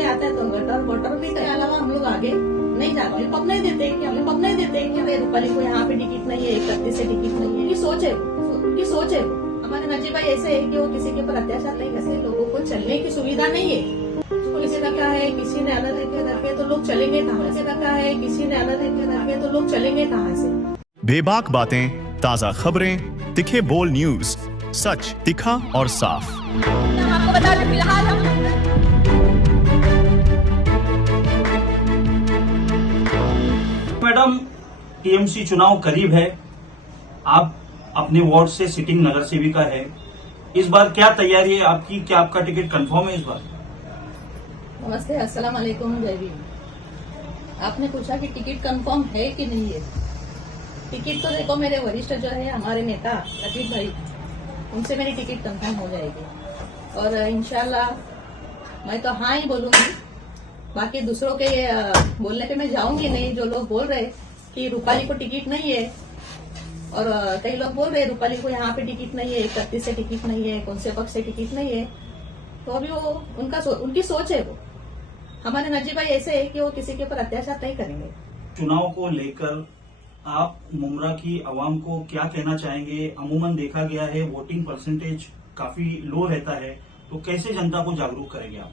के आता है तो गटर वोटर भी के अलावा हम लोग आगे नहीं जाते, पब नहीं देते कि हमें पब नहीं देते कि भाई रूपाली को यहाँ पे टिकट नहीं है, 31 से टिकट नहीं है। उनकी सोच है हमारे नजीब भाई ऐसे है कि वो किसी के ऊपर अत्याचार नहीं करते, लोगों को चलने की सुविधा नहीं है। किसी ने कहा है किसी ने अलग रखे तो लोग चलेंगे कहाँ, किसी ने कहा है किसी ने अलग रखे तो लोग चलेंगे कहाँ से। बेबाक बातें, ताजा खबरें, तीखे बोल न्यूज, सच तीखा और साफ। आपको बता दें फिलहाल हम मैडम टीएमसी चुनाव करीब है, आप अपने वार्ड से सिटिंग नगर सेविका है, इस बार क्या तैयारी है आपकी, क्या आपका टिकट कंफर्म है इस बार? नमस्ते, अस्सलाम वालेकुम, जय भीम। आपने पूछा कि टिकट कंफर्म है कि नहीं है। टिकट तो देखो मेरे वरिष्ठ जो है हमारे नेता अजीत भाई, उनसे मेरी टिकट कंफर्म हो जाएगी और इंशाल्लाह मैं तो हाँ ही बोलूंगी। बाकी दूसरों के बोलने पे मैं जाऊंगी नहीं। जो लोग बोल रहे कि रूपाली को टिकट नहीं है और कई लोग बोल रहे रूपाली को यहाँ पे टिकट नहीं है, 31 से टिकट नहीं है, कौन से पक्ष से टिकट नहीं है, तो अभी वो उनकी सोच है। वो हमारे नजीब भाई ऐसे है कि वो किसी के ऊपर अत्याचार नहीं करेंगे। चुनाव को लेकर आप मुमरा की आवाम को क्या कहना चाहेंगे? अमूमन देखा गया है वोटिंग परसेंटेज काफी लो रहता है, तो कैसे जनता को जागरूक करेंगे आप?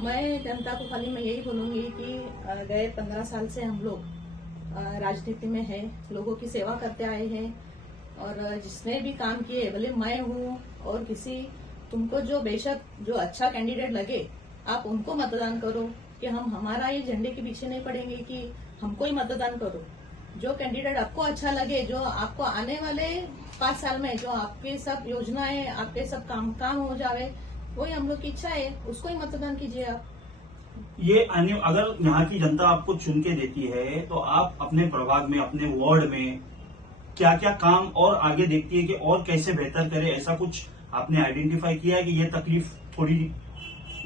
मैं जनता को खाली मैं यही बोलूंगी कि गए 15 साल से हम लोग राजनीति में है, लोगों की सेवा करते आए हैं और जिसने भी काम किए, भले मैं हूँ और किसी, तुमको जो बेशक जो अच्छा कैंडिडेट लगे आप उनको मतदान करो कि हम हमारा ये झंडे के पीछे नहीं पड़ेंगे कि हमको ही मतदान करो। जो कैंडिडेट आपको अच्छा लगे, जो आपको आने वाले 5 साल में जो आपके सब योजनाएं, आपके सब काम हो जावे, वही हम लोग की इच्छा है, उसको ही मतदान कीजिए आप। ये अगर यहाँ की जनता आपको चुन के देती है तो आप अपने प्रभाग में, अपने वार्ड में क्या क्या काम और आगे देखती है कि और कैसे बेहतर करे, ऐसा कुछ आपने आइडेंटिफाई किया है कि ये तकलीफ थोड़ी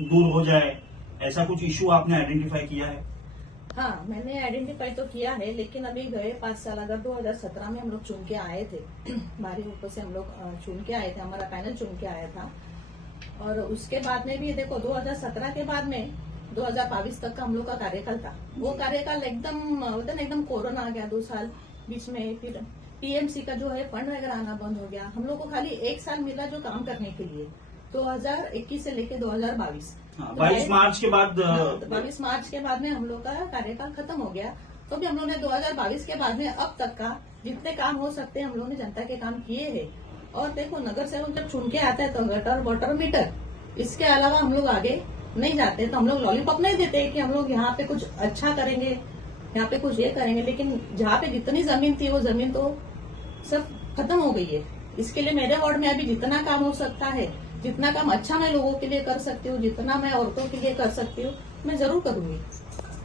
दूर हो जाए, ऐसा कुछ इश्यू आपने आइडेंटिफाई किया है? हाँ, मैंने आइडेंटिफाई तो किया है, लेकिन अभी गए 5 साल, अगर 2017 में हम लोग चुन के आए थे, बाहरी ऊपर से हम लोग चुन के आए थे, हमारा पैनल चुन के आया था और उसके बाद में भी देखो 2017 के बाद में 2022 तक का हम लोग का कार्यकाल था। वो कार्यकाल एकदम कोरोना आ गया 2 साल बीच में, फिर टीएमसी का जो है फंड वगैरह आना बंद हो गया। हम लोग को खाली 1 साल मिला जो काम करने के लिए, 2021 से लेके 2022। 22 मार्च के बाद 22 मार्च के बाद में हम लोग का कार्यकाल खत्म हो गया। तो भी हम लोग ने 2022 के बाद में अब तक का जितने काम हो सकते हैं हम लोग ने जनता के काम किए हैं। और देखो नगर सेवक जब चुन के आता है तो गटर वाटर मीटर, इसके अलावा हम लोग आगे नहीं जाते। तो हम लोग लॉलीपॉप नहीं देते कि हम लोग यहाँ पे कुछ अच्छा करेंगे, यहाँ पे कुछ ये करेंगे, लेकिन जहाँ पे जितनी जमीन थी वो जमीन तो सब खत्म हो गई है। इसके लिए मेरे वार्ड में अभी जितना काम हो सकता है, जितना काम अच्छा मैं लोगों के लिए कर सकती हूँ, जितना मैं औरतों के लिए कर सकती हूँ, मैं जरूर करूंगी।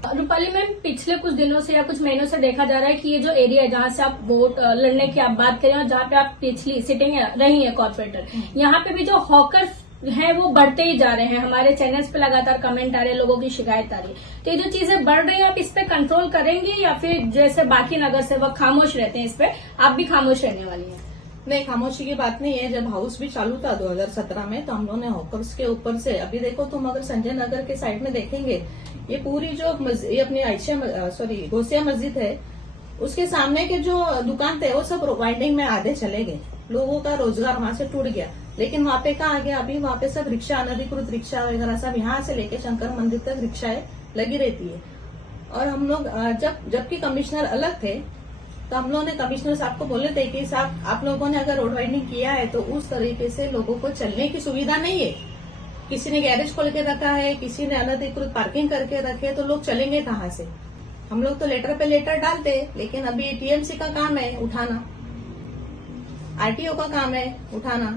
रूपाली मैम, पिछले कुछ दिनों से या कुछ महीनों से देखा जा रहा है कि ये जो एरिया है जहाँ से आप वोट लड़ने की आप बात करें और जहाँ पे आप पिछली सिटिंग रही है कॉर्पोरेटर, यहाँ पे भी जो हॉकर्स हैं वो बढ़ते ही जा रहे हैं। हमारे चैनल्स पे लगातार कमेंट आ रहे हैं, लोगों की शिकायत आ रही है। तो ये जो चीजें बढ़ रही है आप इस पे कंट्रोल करेंगे या फिर जैसे बाकी नगर सेवक खामोश रहते हैं इस पे, आप भी खामोश रहने वाली हैं? नहीं, खामोशी की बात नहीं है। जब हाउस भी चालू था 2017 में तो हम लोगों ने हॉकर्स के ऊपर से, अभी देखो तुम अगर संजय नगर के साइड में देखेंगे, ये पूरी जो ये अपनी गौसिया मस्जिद है, उसके सामने के जो दुकान थे वो सब वाइंडिंग में आधे चले गए, लोगों का रोजगार वहां से टूट गया। लेकिन वहां पे कहा गया, अभी वहां पे सब रिक्शा, अनधिकृत रिक्शा वगैरह सब यहाँ से लेके शंकर मंदिर तक रिक्शाएं लगी रहती है। और हम लोग जबकि कमिश्नर अलग थे तो हम लोगों ने कमिश्नर साहब को बोले थे कि साहब आप लोगों ने अगर रोड वाइंडिंग किया है तो उस तरीके से लोगों को चलने की सुविधा नहीं है। किसी ने गैरेज खोल के रखा है, किसी ने अनधिकृत पार्किंग करके रखे, तो लोग चलेंगे कहाँ से? हम लोग तो लेटर पे लेटर डालते, लेकिन अभी टीएमसी का काम है उठाना, आरटीओ का काम है उठाना।